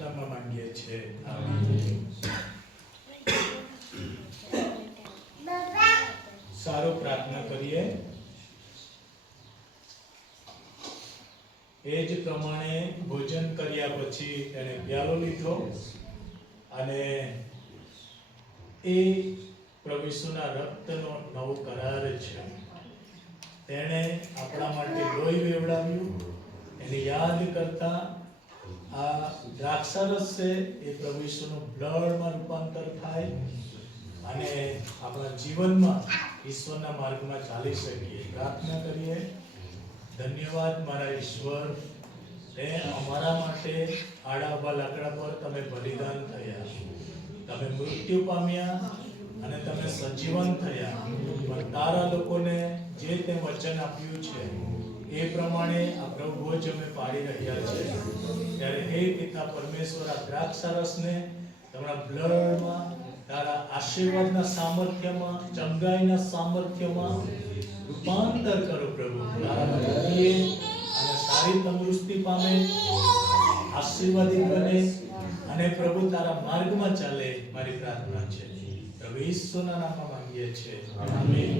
નામમાં માંગીએ છીએ, આમીન. સારું, પ્રાર્થના કરીએ. એ જ પ્રમાણે ભોજન કર્યા પછી તેને પ્યાલો લીધો અને એ પ્રભુ ઈસુના રક્તનો નવો કરાર છે. તેણે આપણા માટે લોહી વેવડાવ્યું. એને યાદ કરતા આ દ્રાક્ષરસ છે એ પ્રભુ ઈસુનું બ્લડમાં રૂપાંતર થાય અને આપણા જીવનમાં ઈશ્વરના માર્ગમાં ચાલી શકીએ. પ્રાર્થના કરીએ. ધન્યવાદ મારા ઈશ્વર, તે અમારા માટે આડા ઉભા લાકડા પર તમે બલિદાન થયા, તમે મૃત્યુ પામ્યા અને તમે સજીવન થયા. પણ તારા લોકોને જે તે વચન આપ્યું છે એ પ્રમાણે આ પ્રભુ ભોજ અમે પાડી રહ્યા છે. ત્યારે હે પિતા પરમેશ્વર, આ દ્રાક્ષરસને તમારા બ્લડમાં, તારા આશીર્વાદના સામર્થ્યમાં, ચંગાઈના સામર્થ્યમાં રૂપાંતર કરો પ્રભુ. તારા જીવીએ અને સારી તંદુરસ્તી પામે, આશીર્વાદિત બને અને પ્રભુ તારા માર્ગમાં ચાલે. મારી પ્રાર્થના છે પ્રભુ ઈસુના નામમાં માંગીએ છીએ, આમીન.